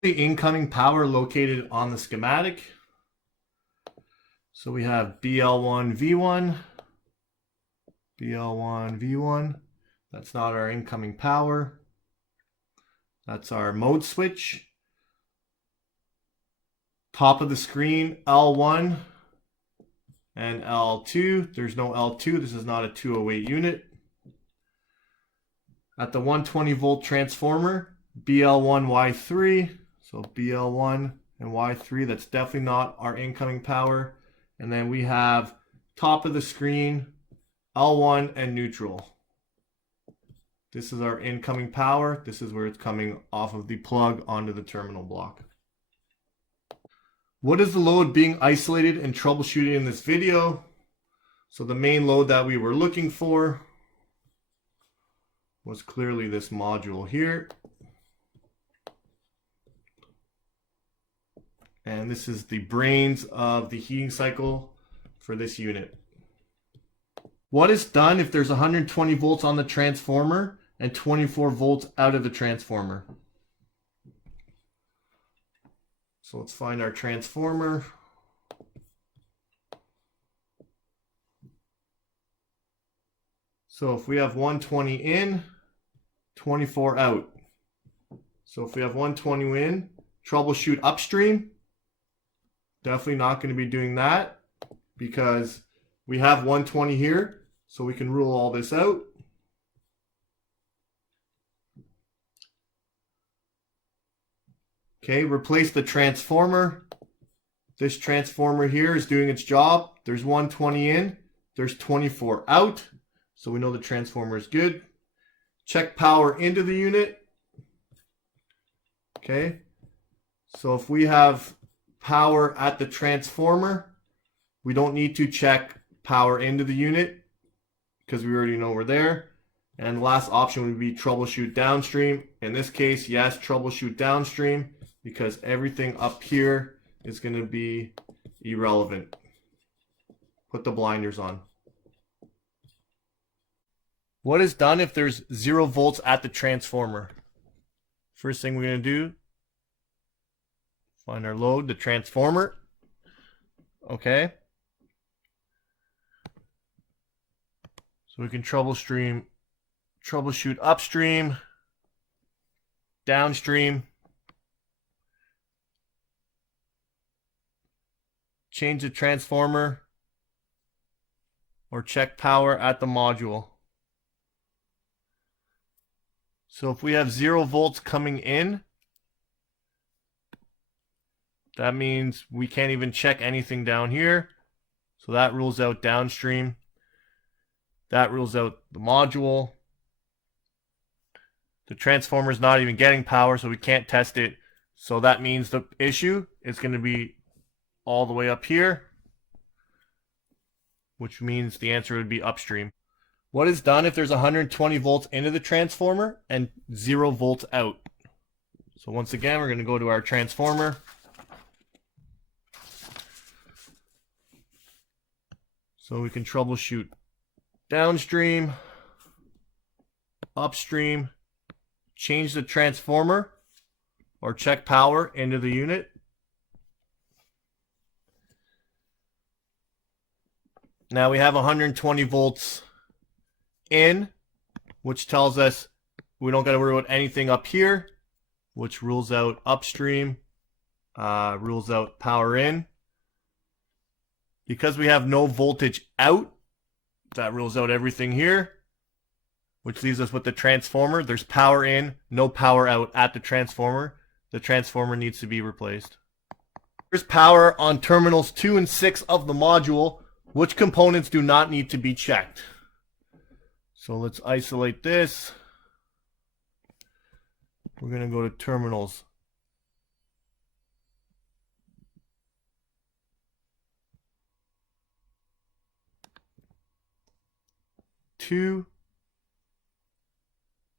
The incoming power located on the schematic. So we have BL1 V1, BL1 V1. That's not our incoming power. That's our mode switch. Top of the screen, L1 and L2. There's no L2. This is not a 208 unit. At the 120 volt transformer, BL1 Y3. So BL1 and Y3, that's definitely not our incoming power. And then we have top of the screen, L1 and neutral. This is our incoming power. This is where it's coming off of the plug onto the terminal block. What is the load being isolated and troubleshooting in this video? So the main load that we were looking for was clearly this module here. And this is the brains of the heating cycle for this unit. What is done if there's 120 volts on the transformer and 24 volts out of the transformer? So let's find our transformer. So if we have 120 in, 24 out. So if we have 120 in, troubleshoot upstream. Definitely not going to be doing that because we have 120 here, so we can rule all this out. Okay, replace the transformer. This transformer here is doing its job. There's 120 in, there's 24 out, so we know the transformer is good. Check power into the unit. Okay, so if we have power at the transformer, we don't need to check power into the unit because we already know we're there. And the last option would be troubleshoot downstream. In this case, yes, troubleshoot downstream because everything up here is going to be irrelevant. Put the blinders on. What is done if there's 0 volts at the transformer? First thing we're going to do, find our load, the transformer. Okay. So we can troubleshoot upstream, downstream, change the transformer, or check power at the module. So if we have 0 volts coming in, that means we can't even check anything down here. So that rules out downstream. That rules out the module. The transformer is not even getting power, so we can't test it. So that means the issue is going to be all the way up here, which means the answer would be upstream. What is done if there's 120 volts into the transformer and 0 volts out? So once again, we're going to go to our transformer. So we can troubleshoot downstream, upstream, change the transformer, or check power into the unit. Now we have 120 volts in, which tells us we don't got to worry about anything up here, which rules out upstream, rules out power in. Because we have no voltage out, that rules out everything here, which leaves us with the transformer. There's power in, no power out at the transformer. The transformer needs to be replaced. There's power on terminals 2 and 6 of the module. Which components do not need to be checked? So let's isolate this. We're going to go to terminals 2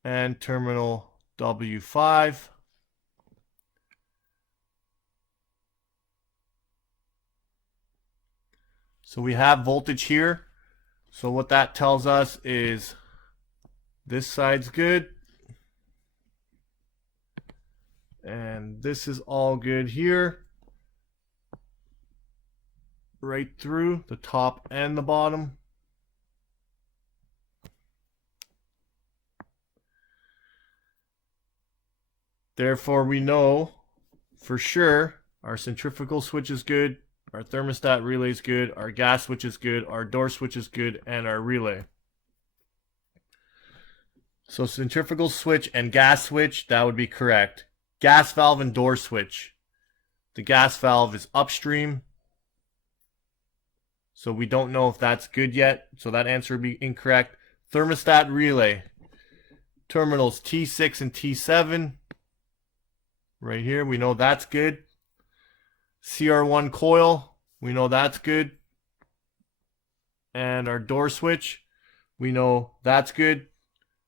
and terminal W5. So we have voltage here. So what that tells us is this side's good. And this is all good here. Right through the top and the bottom. Therefore, we know for sure our centrifugal switch is good, our thermostat relay is good, our gas switch is good, our door switch is good, and our relay. So centrifugal switch and gas switch, that would be correct. Gas valve and door switch. The gas valve is upstream, so we don't know if that's good yet, so that answer would be incorrect. Thermostat relay. Terminals T6 and T7. Right here, we know that's good. CR1 coil, we know that's good. And our door switch, we know that's good.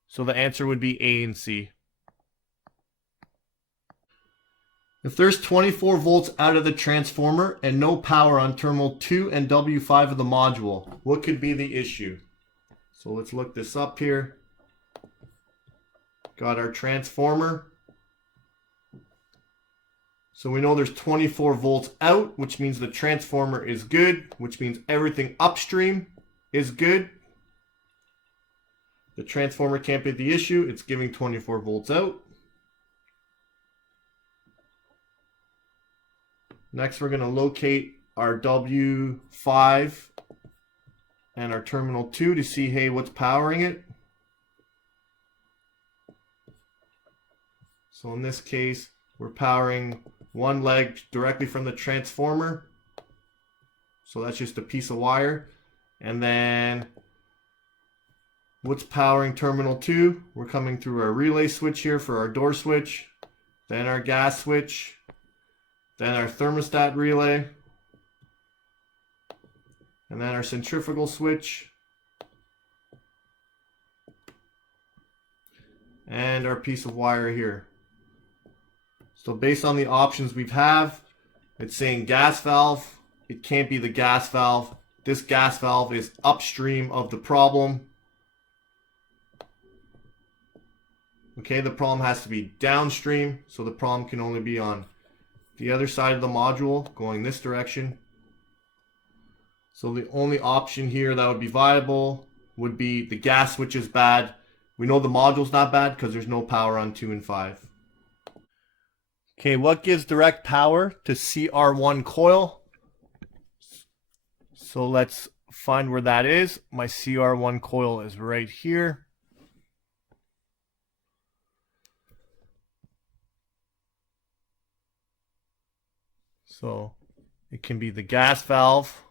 So the answer would be A and C. If there's 24 volts out of the transformer and no power on terminal 2 and W5 of the module, what could be the issue? So let's look this up here. Got our transformer. So we know there's 24 volts out, which means the transformer is good, which means everything upstream is good. The transformer can't be the issue. It's giving 24 volts out. Next, we're going to locate our W5 and our terminal 2 to see, hey, what's powering it. So in this case, we're powering one leg directly from the transformer. So that's just a piece of wire. And then what's powering terminal 2? We're coming through our relay switch here for our door switch. Then our gas switch. Then our thermostat relay. And then our centrifugal switch. And our piece of wire here. So based on the options we have, it's saying gas valve. It can't be the gas valve. This gas valve is upstream of the problem. Okay, the problem has to be downstream, so the problem can only be on the other side of the module, going this direction. So the only option here that would be viable would be the gas switch is bad. We know the module's not bad because there's no power on 2 and 5. Okay, what gives direct power to CR1 coil? So let's find where that is. My CR1 coil is right here. So it can be the gas valve.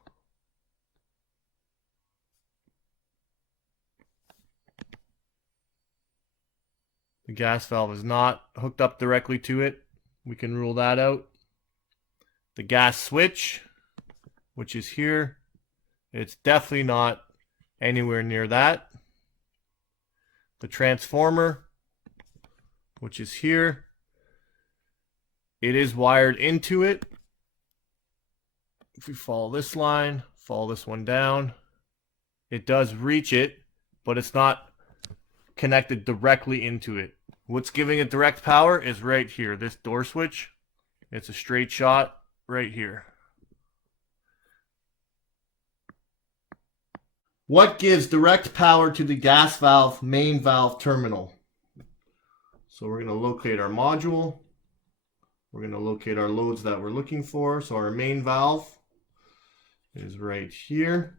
The gas valve is not hooked up directly to it. We can rule that out. The gas switch, which is here, it's definitely not anywhere near that. The transformer, which is here, it is wired into it. If we follow this line, follow this one down, it does reach it, but it's not connected directly into it. What's giving it direct power is right here, this door switch. It's a straight shot right here. What gives direct power to the gas valve main valve terminal? So we're going to locate our module. We're going to locate our loads that we're looking for. So our main valve is right here.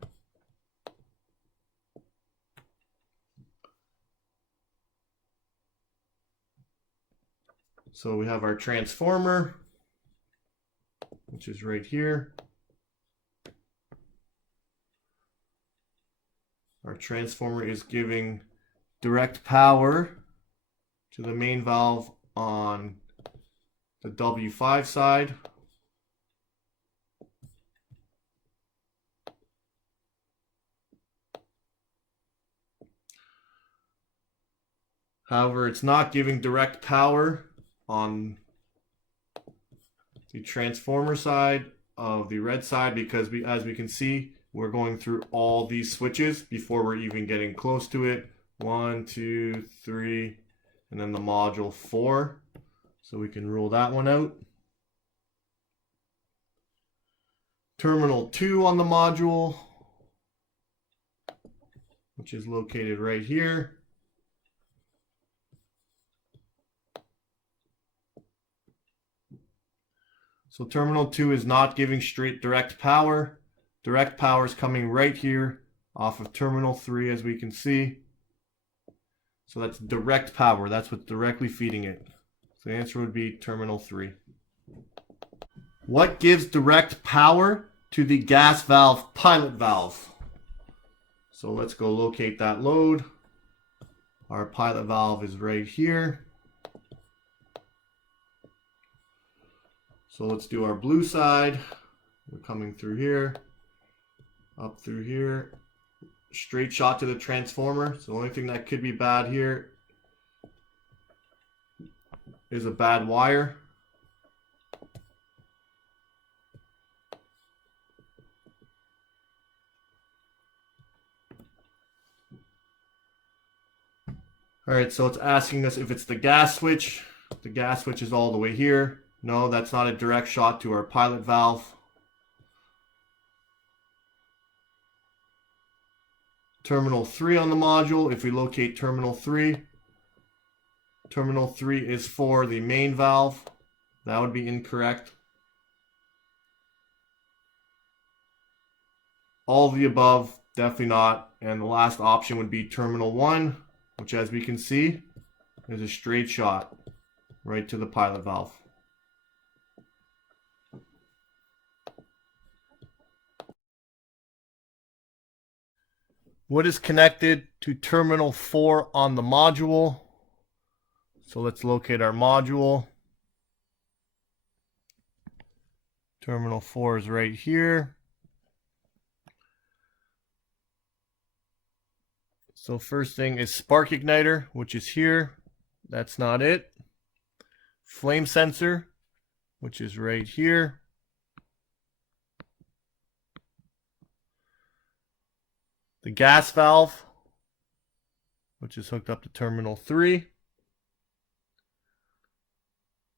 So we have our transformer, which is right here. Our transformer is giving direct power to the main valve on the W5 side. However, it's not giving direct power on the transformer side of the red side because as we can see, we're going through all these switches before we're even getting close to it. 1, 2, 3, and then the module 4. So we can rule that one out. Terminal 2 on the module, which is located right here. So terminal 2 is not giving straight direct power. Direct power is coming right here off of terminal 3, as we can see. So that's direct power. That's what's directly feeding it. So the answer would be terminal 3. What gives direct power to the gas valve pilot valve? So let's go locate that load. Our pilot valve is right here. So let's do our blue side. We're coming through here, up through here, straight shot to the transformer. So the only thing that could be bad here is a bad wire. All right, so it's asking us if it's the gas switch. The gas switch is all the way here. No, that's not a direct shot to our pilot valve. Terminal 3 on the module, if we locate terminal 3 is for the main valve. That would be incorrect. All of the above, definitely not. And the last option would be terminal 1, which, as we can see, is a straight shot right to the pilot valve. What is connected to terminal 4 on the module? So let's locate our module. Terminal 4 is right here. So first thing is spark igniter, which is here. That's not it. Flame sensor, which is right here. The gas valve, which is hooked up to terminal 3.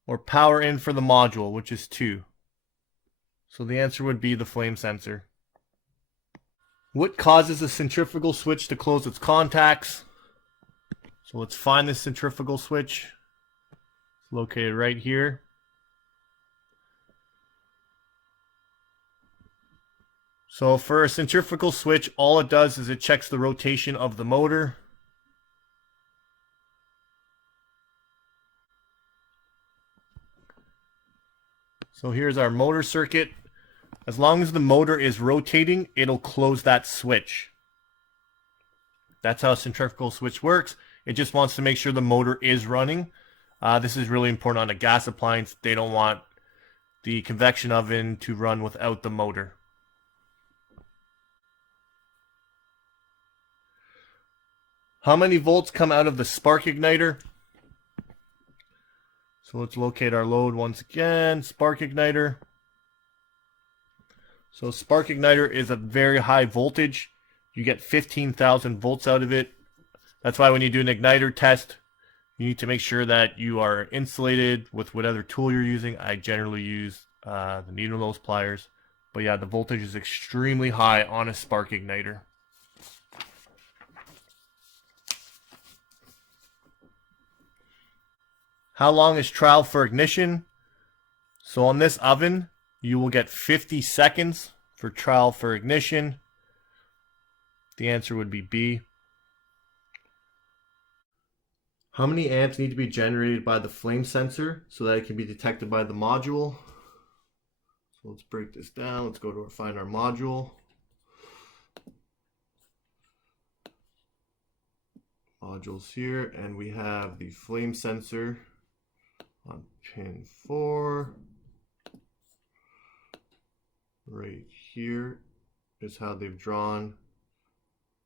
Or power in for the module, which is 2. So the answer would be the flame sensor. What causes a centrifugal switch to close its contacts? So let's find the centrifugal switch. It's located right here. So for a centrifugal switch, all it does is it checks the rotation of the motor. So here's our motor circuit. As long as the motor is rotating, it'll close that switch. That's how a centrifugal switch works. It just wants to make sure the motor is running. This is really important on a gas appliance. They don't want the convection oven to run without the motor. How many volts come out of the spark igniter? So let's locate our load once again. Spark igniter. So spark igniter is a very high voltage. You get 15,000 volts out of it. That's why when you do an igniter test, you need to make sure that you are insulated with whatever tool you're using. I generally use the needle nose pliers. But yeah, the voltage is extremely high on a spark igniter. How long is trial for ignition? So on this oven, you will get 50 seconds for trial for ignition. The answer would be B. How many amps need to be generated by the flame sensor so that it can be detected by the module? So let's break this down. Let's go to find our module. Module's here, and we have the flame sensor on pin 4. Right here is how they've drawn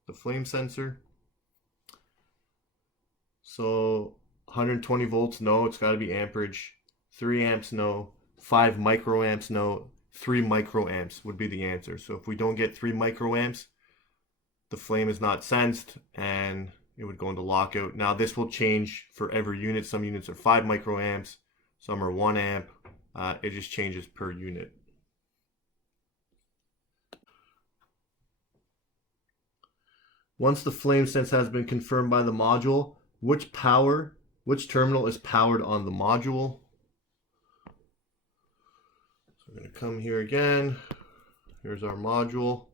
the flame sensor. So 120 volts, no, it's got to be amperage. 3 amps, no. 5 microamps, no. 3 microamps would be the answer. So if we don't get 3 microamps, the flame is not sensed and it would go into lockout. Now this will change for every unit. Some units are 5 microamps, some are 1 amp. It just changes per unit. Once the flame sense has been confirmed by the module, which terminal is powered on the module? So we're going to come here again. Here's our module.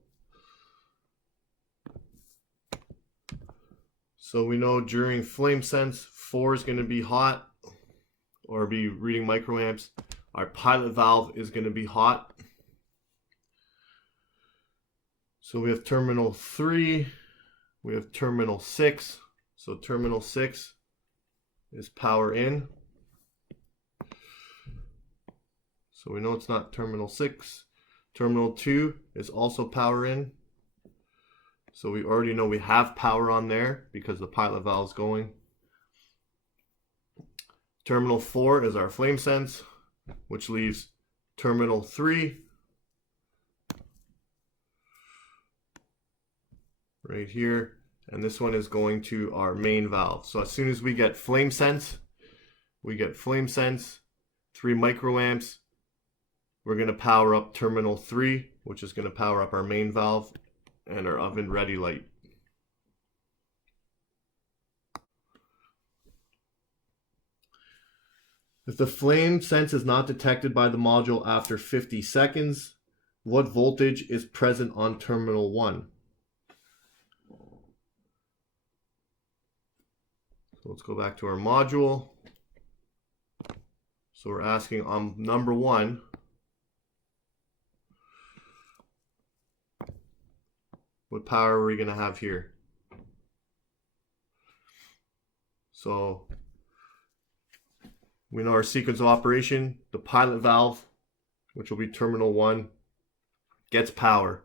So we know during flame sense, 4 is going to be hot or be reading microamps. Our pilot valve is going to be hot. So we have terminal 3, we have terminal 6. So terminal 6 is power in. So we know it's not terminal 6. Terminal 2 is also power in. So we already know we have power on there because the pilot valve is going. Terminal 4 is our flame sense, which leaves terminal 3 right here, and this one is going to our main valve. So as soon as we get flame sense, 3 microamps, we're going to power up terminal 3, which is going to power up our main valve and our oven ready light. If the flame sense is not detected by the module after 50 seconds, what voltage is present on terminal 1? So let's go back to our module. So we're asking on number 1, what power are we going to have here? So we know our sequence of operation, the pilot valve, which will be terminal 1, gets power.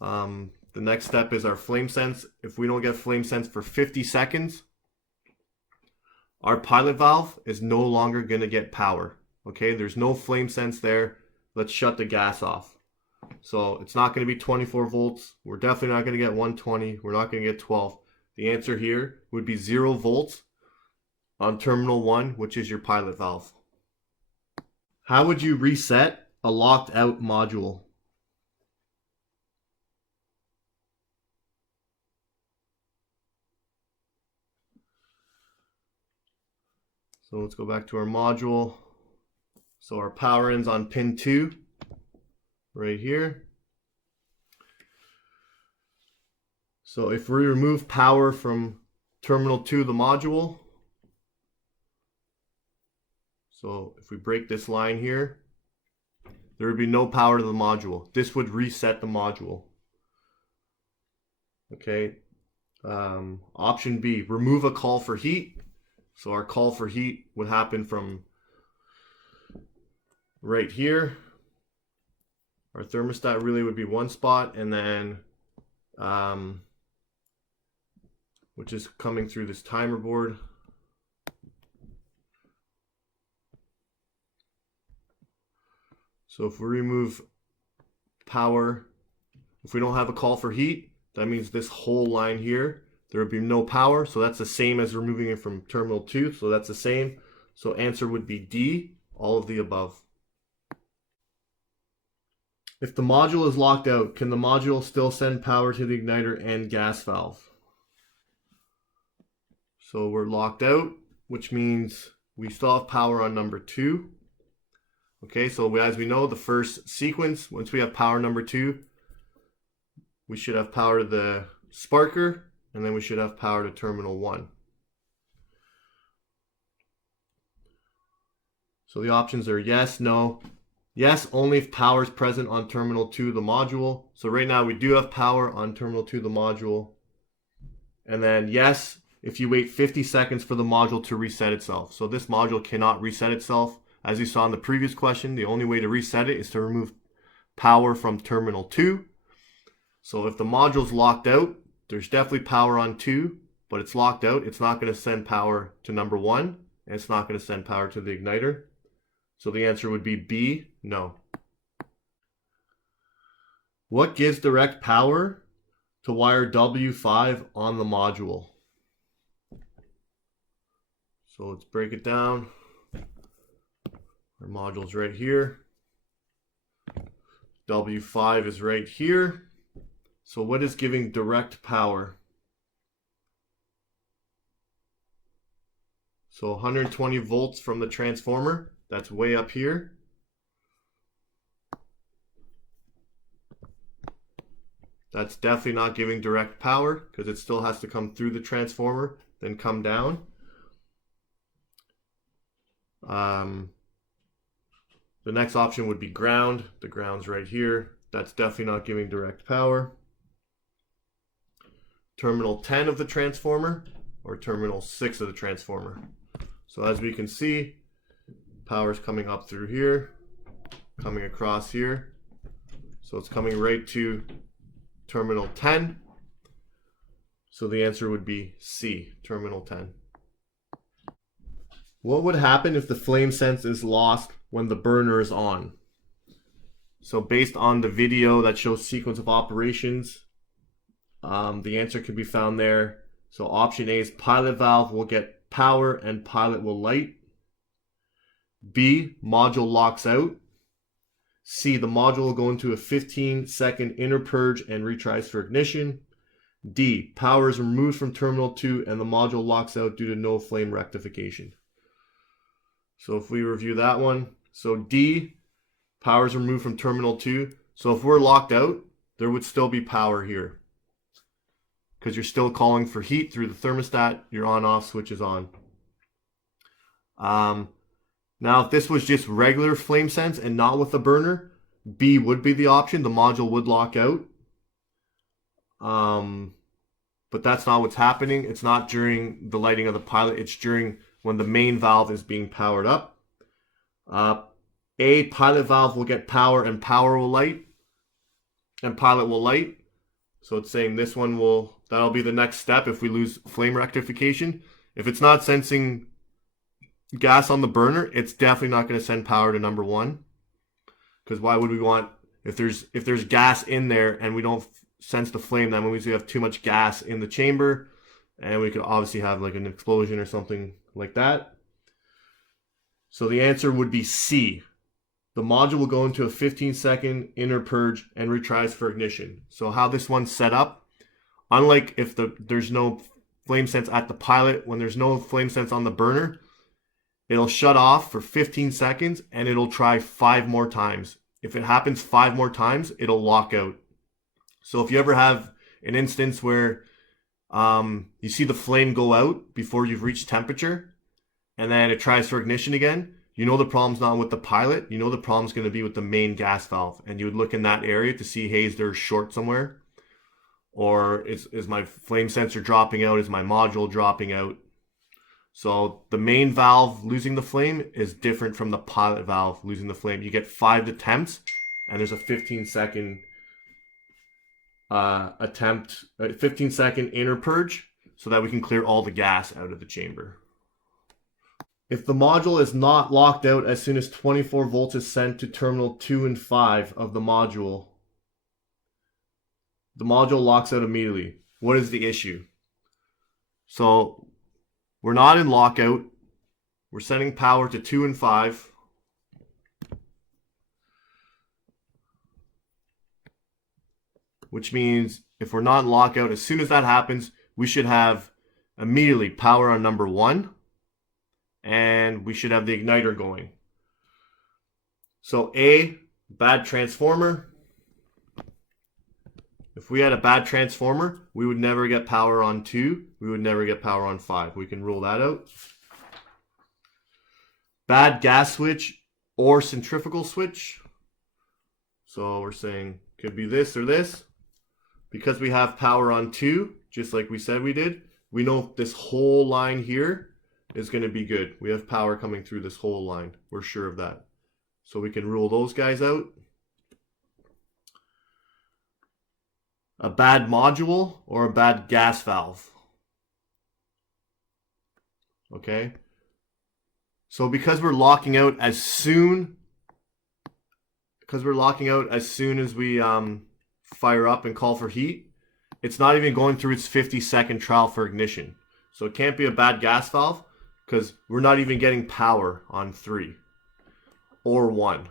The next step is our flame sense. If we don't get flame sense for 50 seconds, our pilot valve is no longer going to get power. Okay, there's no flame sense there. Let's shut the gas off. So it's not going to be 24 volts. We're definitely not going to get 120. We're not going to get 12. The answer here would be 0 volts on terminal 1, which is your pilot valve. How would you reset a locked out module? So let's go back to our module. So our power in's on pin 2, right here. So if we remove power from terminal 2 of the module, so if we break this line here, there would be no power to the module. This would reset the module. Okay. Option B, remove a call for heat. So our call for heat would happen from right here. Our thermostat relay would be one spot, and then which is coming through this timer board. So if we remove power, if we don't have a call for heat, that means this whole line here, there would be no power. So that's the same as removing it from terminal 2. So that's the same. So answer would be D, all of the above. If the module is locked out, can the module still send power to the igniter and gas valve? So we're locked out, which means we still have power on number 2. Okay, so as we know, the first sequence, once we have power number 2, we should have power to the sparker, and then we should have power to terminal 1. So the options are yes, no. Yes, only if power is present on terminal 2 of the module. So right now we do have power on terminal 2 of the module. And then yes, if you wait 50 seconds for the module to reset itself. So this module cannot reset itself. As you saw in the previous question, the only way to reset it is to remove power from terminal 2. So if the module's locked out, there's definitely power on 2, but it's locked out. It's not going to send power to number 1, and it's not going to send power to the igniter. So the answer would be B, no. What gives direct power to wire W5 on the module? So let's break it down. Our module's right here. W5 is right here. So what is giving direct power? So 120 volts from the transformer, that's way up here. That's definitely not giving direct power because it still has to come through the transformer, then come down. The next option would be ground. The ground's right here. That's definitely not giving direct power. Terminal 10 of the transformer or terminal 6 of the transformer. So as we can see, power is coming up through here, coming across here. So it's coming right to terminal 10. So the answer would be C, terminal 10. What would happen if the flame sense is lost when the burner is on? So based on the video that shows sequence of operations, the answer can be found there. So option A is pilot valve will get power and pilot will light. B, module locks out. C, the module will go into a 15-second inner purge and retries for ignition. D, power is removed from terminal 2 and the module locks out due to no flame rectification. So if we review that one, so D, power is removed from terminal 2. So if we're locked out, there would still be power here because you're still calling for heat through the thermostat. Your on-off switch is on. Now, if this was just regular flame sense and not with the burner, B would be the option. The module would lock out. But that's not what's happening. It's not during the lighting of the pilot. It's during when the main valve is being powered up. A, pilot valve will get power and power will light. And pilot will light. So it's saying this one will, that'll be the next step if we lose flame rectification. If it's not sensing gas on the burner, it's definitely not going to send power to number 1. Because why would we want, if there's gas in there and we don't sense the flame, that means we have too much gas in the chamber and we could obviously have like an explosion or something like that. So the answer would be C. The module will go into a 15-second inner purge and retries for ignition. So how this one's set up, unlike if there's no flame sense at the pilot, when there's no flame sense on the burner, it'll shut off for 15 seconds and it'll try 5 more times. If it happens 5 more times, it'll lock out. So if you ever have an instance where you see the flame go out before you've reached temperature and then it tries for ignition again, you know the problem's not with the pilot. You know the problem's going to be with the main gas valve. And you would look in that area to see, hey, is there a short somewhere? Or is my flame sensor dropping out? Is my module dropping out? So the main valve losing the flame is different from the pilot valve losing the flame. You get 5 attempts and there's a 15-second attempt, a 15-second inner purge so that we can clear all the gas out of the chamber. If the module is not locked out as soon as 24 volts is sent to terminal 2 and 5 of the module locks out immediately. What is the issue? So we're not in lockout. We're sending power to 2 and 5. Which means if we're not in lockout, as soon as that happens, we should have immediately power on number 1. And we should have the igniter going. So A, bad transformer. If we had a bad transformer, we would never get power on 2. We would never get power on 5. We can rule that out. Bad gas switch or centrifugal switch. So we're saying could be this or this. Because we have power on 2, just like we said we did, we know this whole line here is going to be good. We have power coming through this whole line. We're sure of that. So we can rule those guys out. A bad module or a bad gas valve. Okay. So because we're locking out as soon as we fire up and call for heat, it's not even going through its 50-second trial for ignition. So it can't be a bad gas valve because we're not even getting power on 3. or 1.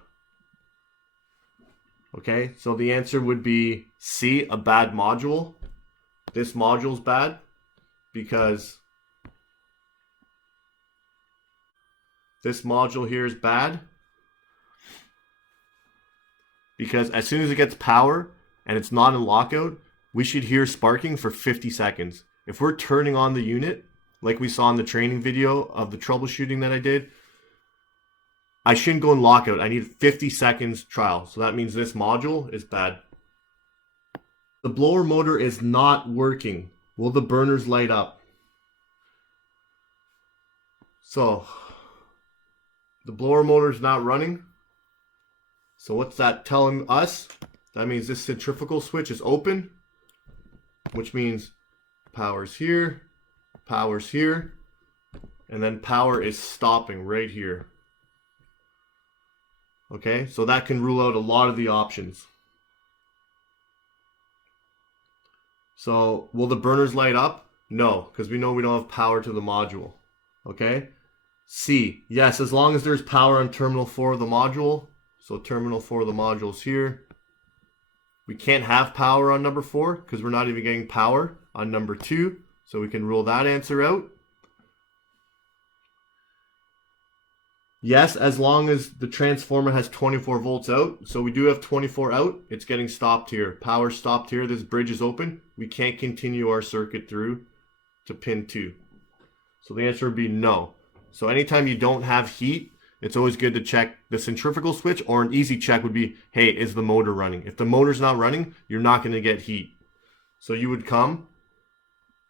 Okay, so the answer would be C, a bad module. This module's bad because this module here is bad because as soon as it gets power and it's not in lockout, we should hear sparking for 50 seconds. If we're turning on the unit, like we saw in the training video of the troubleshooting that I did, I shouldn't go in lockout. I need 50 seconds trial. So that means this module is bad. The blower motor is not working. Will the burners light up? So the blower motor is not running. So what's that telling us? That means this centrifugal switch is open, which means power's here, and then power is stopping right here. Okay, so that can rule out a lot of the options. So will the burners light up? No, because we know we don't have power to the module. Okay, C, yes, as long as there's power on terminal 4 of the module. So terminal 4 of the module is here. We can't have power on number 4 because we're not even getting power on number 2. So we can rule that answer out. Yes, as long as the transformer has 24 volts out. So we do have 24 out. It's getting stopped here. Power stopped here. This bridge is open. We can't continue our circuit through to pin 2. So the answer would be no. So anytime you don't have heat, it's always good to check the centrifugal switch, or an easy check would be, hey, is the motor running? If the motor's not running, you're not going to get heat. So you would come,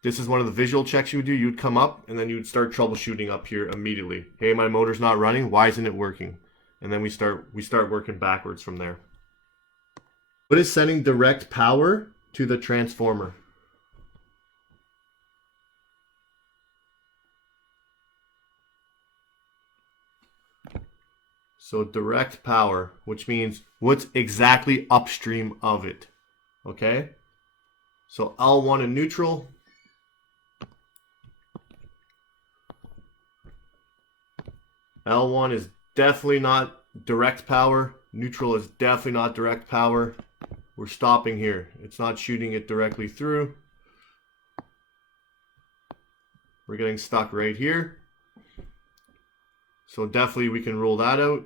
this is one of the visual checks you would do. You would come up and then you would start troubleshooting up here immediately. Hey, my motor's not running. Why isn't it working? And then we start working backwards from there. What is sending direct power to the transformer? So direct power, which means what's exactly upstream of it. Okay? So L1 in neutral. L1 is definitely not direct power. Neutral is definitely not direct power. We're stopping here. It's not shooting it directly through. We're getting stuck right here. So definitely we can rule that out.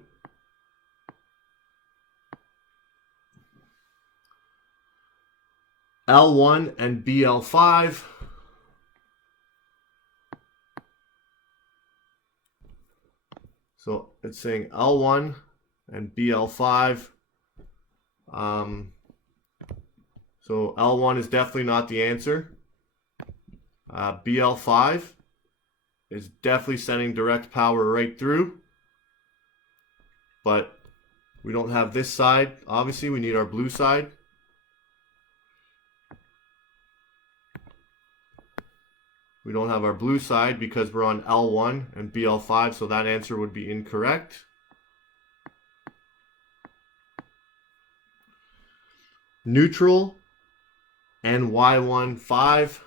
L1 and BL5. So it's saying L1 and BL5. So L1 is definitely not the answer. BL5 is definitely sending direct power right through. But we don't have this side. Obviously, we need our blue side. We don't have our blue side because we're on L1 and BL5, so that answer would be incorrect. Neutral and Y15.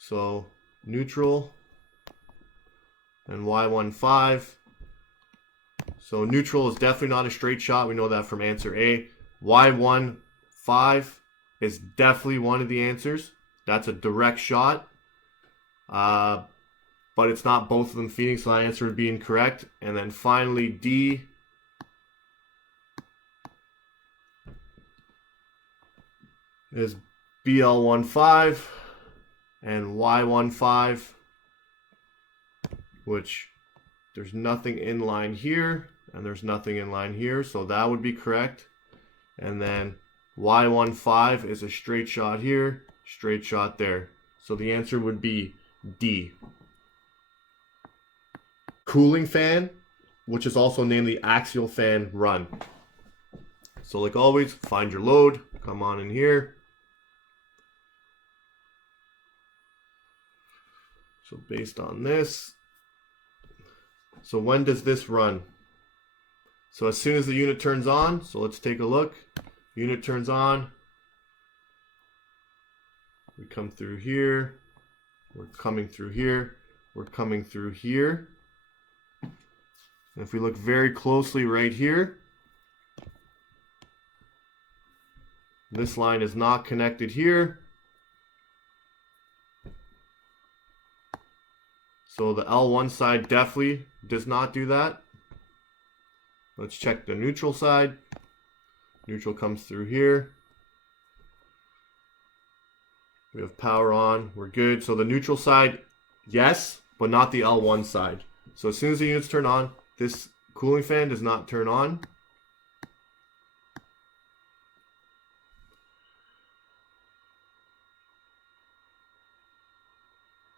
So neutral and Y15. So neutral is definitely not a straight shot. We know that from answer A. Y15 is definitely one of the answers. That's a direct shot. But it's not both of them feeding, so that answer would be incorrect. And then finally, D is BL15 and Y15, which there's nothing in line here, and there's nothing in line here, so that would be correct. And then Y15 is a straight shot here, straight shot there. So the answer would be D. Cooling fan, which is also named the axial fan run. So like always, find your load, come on in here. So based on this, so when does this run? So as soon as the unit turns on, so let's take a look. Unit turns on. We come through here. We're coming through here. We're coming through here. If we look very closely right here, this line is not connected here. So the L1 side definitely does not do that. Let's check the neutral side. Neutral comes through here. We have power on, we're good. So the neutral side, yes, but not the L1 side. So as soon as the units turn on, this cooling fan does not turn on.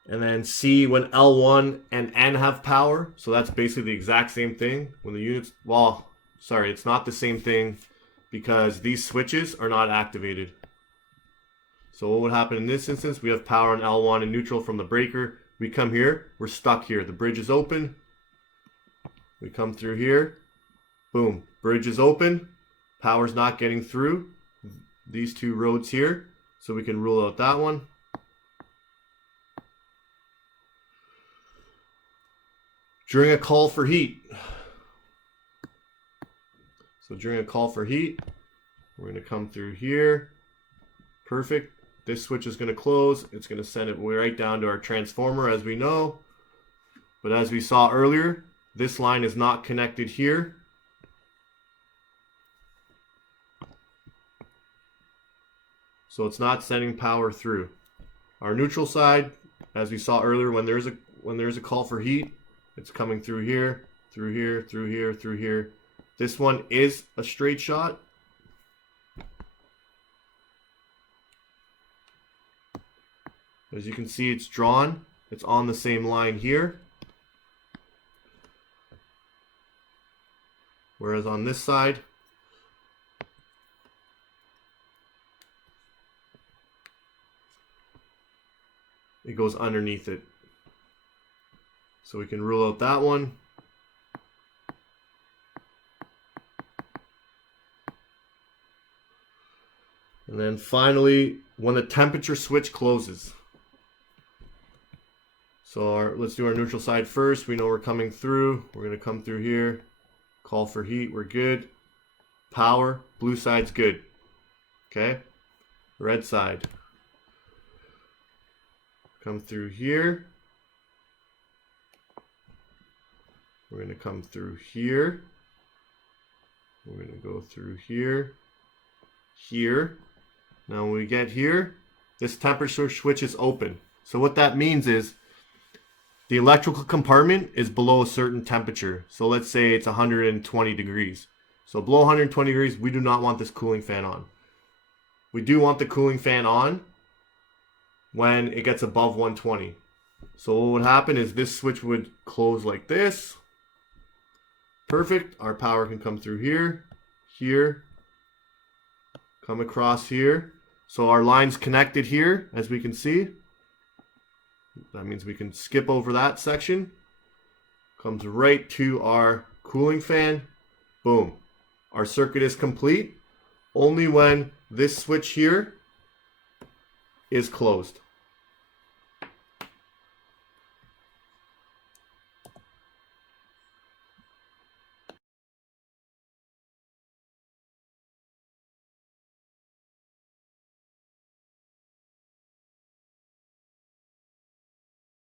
And then C when L1 and N have power. So that's basically the exact same thing. When the units, well, sorry, it's not the same thing because these switches are not activated. So what would happen in this instance? We have power on L1 and neutral from the breaker. We come here, we're stuck here. The bridge is open. We come through here. Boom, bridge is open. Power's not getting through these two roads here. So we can rule out that one. During a call for heat. So during a call for heat, we're going to come through here. Perfect. This switch is going to close. It's going to send it right down to our transformer as we know. But as we saw earlier, this line is not connected here. So it's not sending power through. Our neutral side, as we saw earlier, when there's a call for heat, it's coming through here, through here, through here, through here. This one is a straight shot. As you can see, it's drawn. It's on the same line here. Whereas on this side, it goes underneath it. So we can rule out that one. And then finally, when the temperature switch closes. So let's do our neutral side first. We know we're coming through. We're going to come through here. Call for heat. We're good. Power. Blue side's good. Okay. Red side. Come through here. We're going to come through here. We're going to go through here. Here. Now when we get here, this temperature switch is open. So what that means is the electrical compartment is below a certain temperature. So let's say it's 120 degrees. So below 120 degrees, we do not want this cooling fan on. We do want the cooling fan on when it gets above 120. So what would happen is this switch would close like this. Perfect. Our power can come through here, here, come across here. So our line's connected here, as we can see. That means we can skip over that section. Comes right to our cooling fan. Boom. Our circuit is complete only when this switch here is closed.